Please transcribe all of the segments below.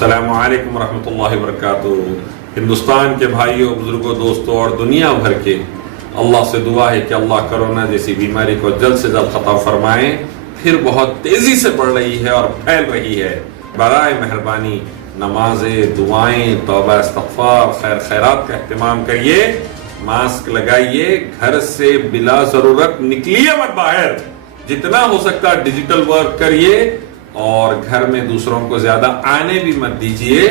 السلام علیکم ورحمۃ اللہ وبرکاتہ۔ ہندوستان کے بھائیوں، بزرگوں، دوستوں اور دنیا بھر کے اللہ سے دعا ہے کہ اللہ کرونا جیسی بیماری کو جلد سے جلد ختم فرمائیں۔ پھر بہت تیزی سے بڑھ رہی ہے اور پھیل رہی ہے۔ برائے مہربانی نمازیں، دعائیں، توبہ استغفار، خیر خیرات کا اہتمام کریے، ماسک لگائیے، گھر سے بلا ضرورت نکلیے مت باہر، جتنا ہو سکتا ڈیجیٹل ورک کریے اور گھر میں دوسروں کو زیادہ آنے بھی مت دیجیے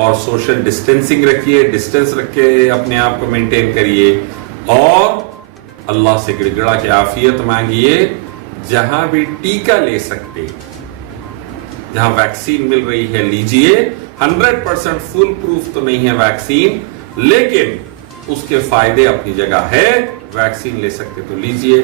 اور سوشل ڈسٹینسنگ رکھیے، ڈسٹینس رکھ کے اپنے آپ کو مینٹین کریے اور اللہ سے گڑ گڑا کے عافیت مانگیے۔ جہاں بھی ٹیکہ لے سکتے، جہاں ویکسین مل رہی ہے لیجئے۔ 100% فل پروف تو نہیں ہے ویکسین، لیکن اس کے فائدے اپنی جگہ ہے۔ ویکسین لے سکتے تو لیجئے،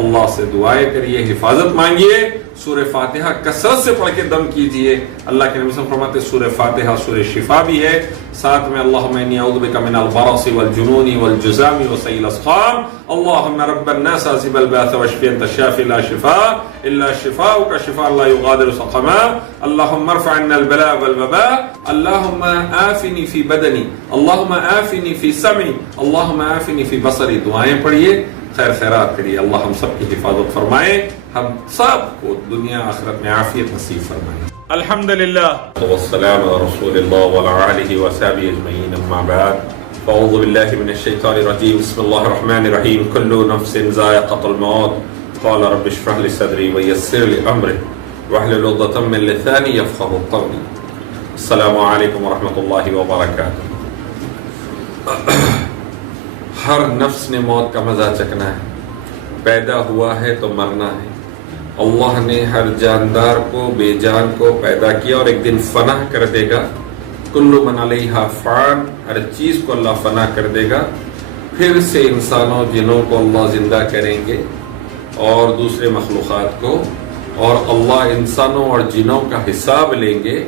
اللہ سے دعائیں کریے، حفاظت مانگیے، سورہ فاتحہ کثرت سے پڑھ کے دم کیجئے۔ اللہ کے نبی صلی اللہ علیہ وسلم فرماتے سورہ فاتحہ سورہ شفا بھی ہے، ساتھ میں اللہم انی اعوذ بک من البرص والجنون والجذام وسیء الاسقام، اللہم رب الناس اذهب الباس واشف انت الشافی لا شفاء الا شفاؤک شفاء لا یغادر سقما، اللہم ارفع عنا البلاء والوباء، اللہم عافنی فی بدنی، اللہم عافنی فی سمعی، اللہم عافنی فی بصری۔ دعائیں پڑھیے، خیر خیرات کریے، اللہ ہم سب کی حفاظت فرمائے، ہم سب کو دنیا آخرت میں عافیت نصیب فرمائے۔ الحمدللہ والسلام علی رسول اللہ وعلی آلہ وصحبہ اجمعین، اما بعد فاعوذ باللہ من الشیطان الرجیم، بسم اللہ الرحمن الرحیم، کل نفس ذائقۃ الموت، قال رب اشرح لی صدری ویسر لی امری واحلل عقدۃ من لسانی یفقہوا قولی۔ السلام علیکم ورحمۃ اللہ وبرکاتہ۔ ہر نفس نے موت کا مزہ چکنا ہے، پیدا ہوا ہے تو مرنا ہے۔ اللہ نے ہر جاندار کو، بے جان کو پیدا کیا اور ایک دن فنا کر دے گا۔ کل من علیہا فان، ہر چیز کو اللہ فنا کر دے گا۔ پھر سے انسانوں جنوں کو اللہ زندہ کریں گے اور دوسرے مخلوقات کو، اور اللہ انسانوں اور جنوں کا حساب لیں گے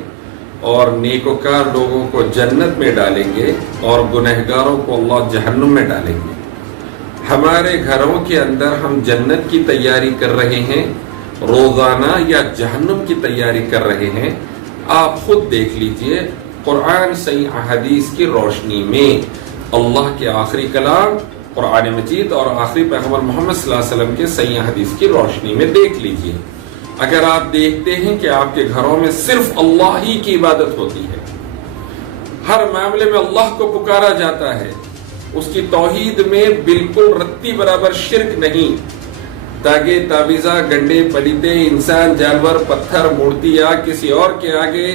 اور نیکوکار لوگوں کو جنت میں ڈالیں گے اور گنہگاروں کو اللہ جہنم میں ڈالیں گے۔ ہمارے گھروں کے اندر ہم جنت کی تیاری کر رہے ہیں روزانہ یا جہنم کی تیاری کر رہے ہیں؟ آپ خود دیکھ لیجئے، قرآن صحیح احادیث کی روشنی میں، اللہ کے آخری کلام قرآن مجید اور آخری پیغمبر محمد صلی اللہ علیہ وسلم کے صحیح احادیث کی روشنی میں دیکھ لیجئے۔ اگر آپ دیکھتے ہیں کہ آپ کے گھروں میں صرف اللہ ہی کی عبادت ہوتی ہے، ہر معاملے میں اللہ کو پکارا جاتا ہے، اس کی توحید میں بالکل رتی برابر شرک نہیں، تاگے تعویذہ گنڈے پلیتے انسان جانور پتھر مورتی یا کسی اور کے آگے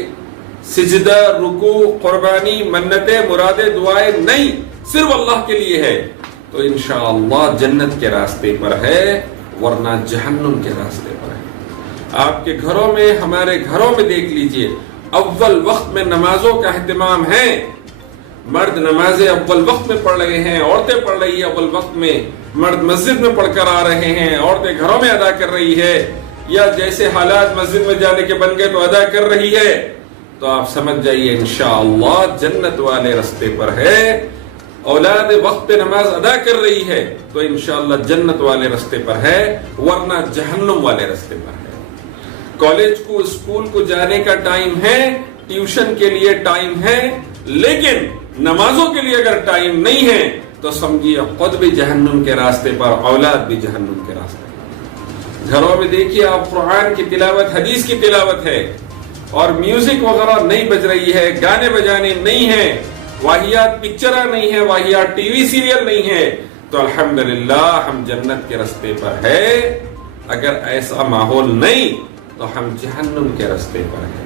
سجدہ رکوع قربانی منتیں مرادیں دعائیں نہیں، صرف اللہ کے لیے ہے، تو انشاءاللہ جنت کے راستے پر ہے، ورنہ جہنم کے راستے پر ہے۔ آپ کے گھروں میں، ہمارے گھروں میں دیکھ لیجئے، اول وقت میں نمازوں کا اہتمام ہے، مرد نمازیں اول وقت میں پڑھ رہے ہیں، عورتیں پڑھ رہی ہیں اول وقت میں، مرد مسجد میں پڑھ کر آ رہے ہیں، عورتیں گھروں میں ادا کر رہی ہے، یا جیسے حالات مسجد میں جانے کے بن گئے تو ادا کر رہی ہے، تو آپ سمجھ جائیے انشاءاللہ جنت والے رستے پر ہے۔ اولاد وقت پہ نماز ادا کر رہی ہے تو انشاءاللہ جنت والے رستے پر ہے، ورنہ جہنم والے رستے پر ہے۔ کالج کو، اسکول کو جانے کا ٹائم ہے، ٹیوشن کے لیے ٹائم ہے، لیکن نمازوں کے لیے اگر ٹائم نہیں ہے تو سمجھیے خود بھی جہنم کے راستے پر، اولاد بھی جہنم کے راستے پر۔ گھروں میں دیکھیے آپ، قرآن کی تلاوت، حدیث کی تلاوت ہے اور میوزک وغیرہ نہیں بج رہی ہے، گانے بجانے نہیں ہیں، واہیات پکچرہ نہیں ہے، واہیات ٹی وی سیریل نہیں ہے، تو الحمدللہ ہم جنت کے راستے پر ہے۔ اگر ایسا ماحول نہیں تو ہم جہنم کے راستے پر ہیں۔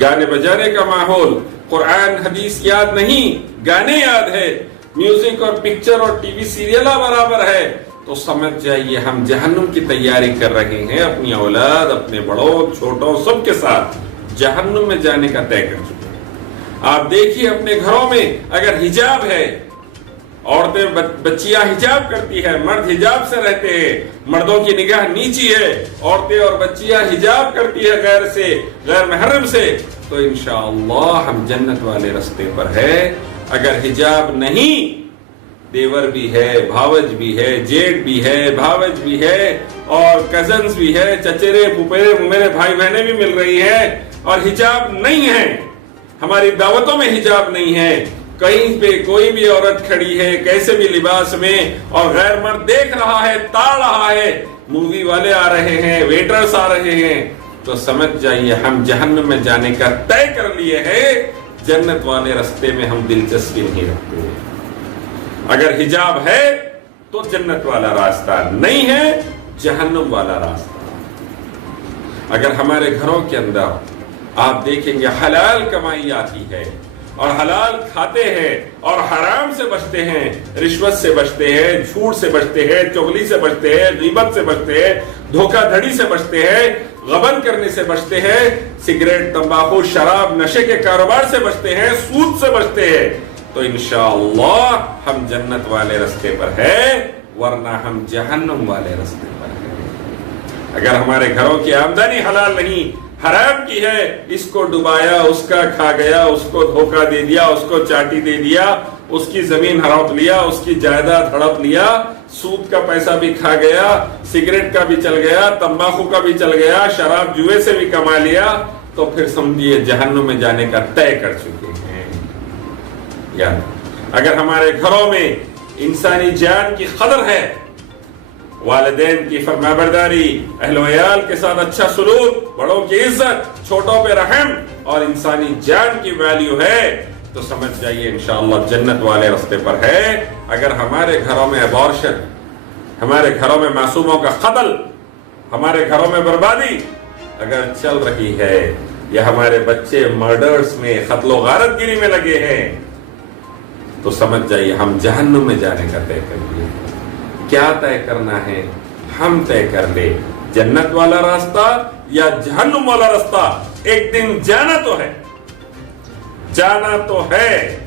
گانے بجانے کا ماحول، قرآن حدیث یاد نہیں، گانے یاد ہے، میوزک اور پکچر اور ٹی وی سیریلہ برابر ہے، تو سمجھ جائیے ہم جہنم کی تیاری کر رہے ہیں، اپنی اولاد، اپنے بڑوں چھوٹوں سب کے ساتھ جہنم میں جانے کا طے کر چکے ہیں۔ آپ دیکھیے اپنے گھروں میں اگر حجاب ہے، عورتیں بچیاں حجاب کرتی ہے، مرد حجاب سے رہتے ہیں، مردوں کی نگاہ نیچی ہے، عورتیں اور بچیاں حجاب کرتی ہے غیر محرم سے، تو انشاءاللہ ہم جنت والے رستے پر ہے۔ اگر حجاب نہیں، دیور بھی ہے، بھاوج بھی ہے، جیٹ بھی ہے، بھاوج بھی ہے، اور کزنز بھی ہے، چچیرے پھپھیرے میرے بھائی بہنیں بھی مل رہی ہیں، اور حجاب نہیں ہے، ہماری دعوتوں میں حجاب نہیں ہے. کہیں پہ کوئی بھی عورت کھڑی ہے کیسے بھی لباس میں اور غیر مرد دیکھ رہا ہے, تاڑ رہا ہے, مووی والے آ رہے ہیں, ویٹرز آ رہے ہیں, تو سمجھ جائیے ہم جہنم میں جانے کا طے کر لیے ہیں. جنت والے رستے میں ہم دلچسپی نہیں رکھتے. اگر حجاب ہے تو جنت والا راستہ, نہیں ہے جہنم والا راستہ. اگر ہمارے گھروں کے اندر آپ دیکھیں گے حلال کمائی آتی ہے اور حلال کھاتے ہیں اور حرام سے بچتے ہیں, رشوت سے بچتے ہیں, جھوٹ سے بچتے ہیں, چغلی سے بچتے ہیں, غیبت سے بچتے ہیں, دھوکہ دھڑی سے بچتے ہیں, غبن کرنے سے بچتے ہیں, سگریٹ, تمباکو, شراب, نشے کے کاروبار سے بچتے ہیں, سود سے بچتے ہیں, تو انشاءاللہ ہم جنت والے رستے پر ہیں, ورنہ ہم جہنم والے رستے پر ہیں. اگر ہمارے گھروں کی آمدنی حلال نہیں حرام کی ہے, اس کو ڈبایا, اس کا کھا گیا, اس کو دھوکہ دے دیا, اس کو چاٹی دے دیا, اس کی زمین ہڑپ لیا, اس کی جائیداد ہڑپ لیا, سود کا پیسہ بھی کھا گیا, سگریٹ کا بھی چل گیا, تمباکو کا بھی چل گیا, شراب جوئے سے بھی کما لیا, تو پھر سمجھیے جہنم میں جانے کا طے کر چکے ہیں. یا اگر ہمارے گھروں میں انسانی جان کی قدر ہے, والدین کی فرمانبرداری, اہل و عیال کے ساتھ اچھا سلوک, بڑوں کی عزت, چھوٹوں پہ رحم اور انسانی جان کی ویلیو ہے, تو سمجھ جائیے انشاءاللہ جنت والے رستے پر ہے. اگر ہمارے گھروں میں ابارشن, ہمارے گھروں میں معصوموں کا قتل, ہمارے گھروں میں بربادی اگر چل رہی ہے, یا ہمارے بچے مرڈرز میں, قتل و غارت گیری میں لگے ہیں, تو سمجھ جائیے ہم جہنم میں جانے کا طے کر لیے. کیا طے کرنا ہے؟ ہم طے کر لے جنت والا راستہ یا جہنم والا راستہ. ایک دن جانا تو ہے, جانا تو ہے,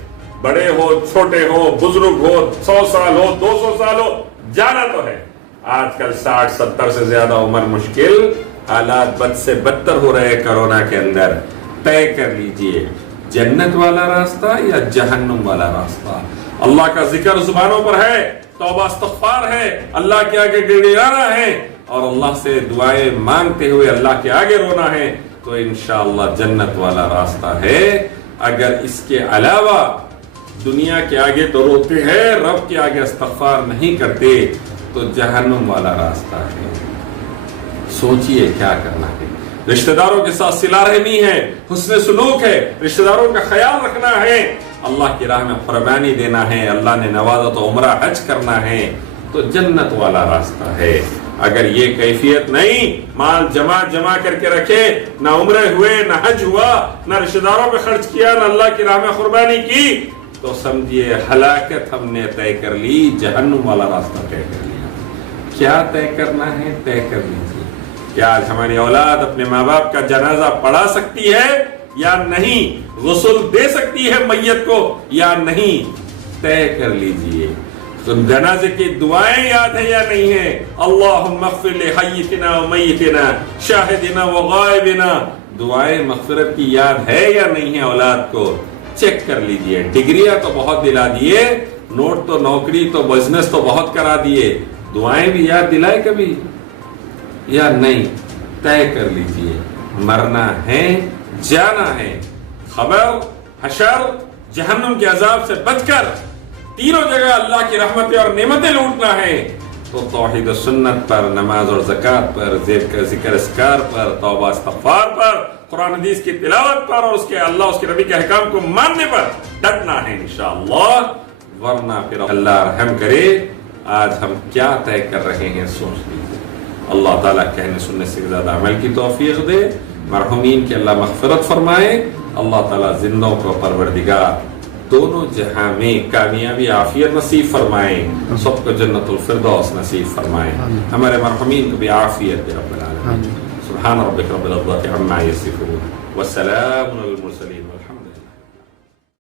بڑے ہو, چھوٹے ہو, بزرگ ہو, 100 سال ہو, 200 سال ہو, جانا تو ہے. آج کل 60-70 سے زیادہ عمر مشکل, حالات بد سے بدتر ہو رہے کرونا کے اندر. طے کر لیجئے جنت والا راستہ یا جہنم والا راستہ. اللہ کا ذکر زبانوں پر ہے, توبہ استغفار ہے, اللہ کے آگے گڑگڑانا ہے اور اللہ سے دعائیں مانگتے ہوئے اللہ کے آگے رونا ہے, تو انشاءاللہ جنت والا راستہ ہے. اگر اس کے علاوہ دنیا کے آگے تو روتے ہیں, رب کے آگے استغفار نہیں کرتے, تو جہنم والا راستہ ہے. سوچئے کیا کرنا ہے. رشتہ داروں کے ساتھ صلہ رحمی ہے, حسن سلوک ہے, رشتہ داروں کا خیال رکھنا ہے, اللہ کی راہ میں قربانی دینا ہے, اللہ نے نوازا تو عمرہ حج کرنا ہے, تو جنت والا راستہ ہے. اگر یہ کیفیت نہیں, مال جمع کر کے رکھے, نہ عمرے ہوئے, نہ حج ہوا, نہ رشتہ داروں پہ خرچ کیا, نہ اللہ کی راہ میں قربانی کی, تو سمجھیے ہلاکت ہم نے طے کر لی, جہنم والا راستہ طے کر لیا. کیا طے کرنا ہے؟ طے کر لیجیے. کیا آج ہماری اولاد اپنے ماں باپ کا جنازہ پڑھا سکتی ہے یا نہیں؟ غسل دے سکتی ہے میت کو یا نہیں؟ طے کر لیجئے. تو جنازے کی دعائیں یاد ہیں یا نہیں ہیں؟ اللہم اغفر لحیتنا و میتنا شاہدنا و غائبنا. دعائیں مغفرت کی یاد ہے یا نہیں ہے اولاد کو؟ چیک کر لیجئے. ڈگریاں تو بہت دلا دیے, نوٹ تو, نوکری تو, بزنس تو بہت کرا دیے, دعائیں بھی یاد دلائے کبھی یا نہیں؟ طے کر لیجئے. مرنا ہے, جانا ہے. خبر, حشر, جہنم کے عذاب سے بچ کر تینوں جگہ اللہ کی رحمتیں اور نعمتیں لوٹنا ہے, تو توحید و سنت پر, نماز اور زکوٰۃ پر, ذکر اذکار پر, توبہ استغفار پر, قرآن حدیث کی تلاوت پر اور اس کے اللہ اس کے نبی کے احکام کو ماننے پر ڈٹنا ہے انشاءاللہ. ورنہ پھر اللہ رحم کرے. آج ہم کیا طے کر رہے ہیں سوچ لیجیے. اللہ تعالیٰ کہنے سننے سے زیادہ عمل کی توفیق دے. مرحومین کی اللہ مغفرت فرمائے. اللہ تعالیٰ زندوں کو پروردگار دونوں جہاں میں کامیابی عافیت نصیب فرمائے, سب کو جنت الفردوس نصیب فرمائے. ہمارے مرحومین کو بھی عافیت دے رب العالمین. سبحان ربک رب العزت عما یصفون والسلام علی المرسلین.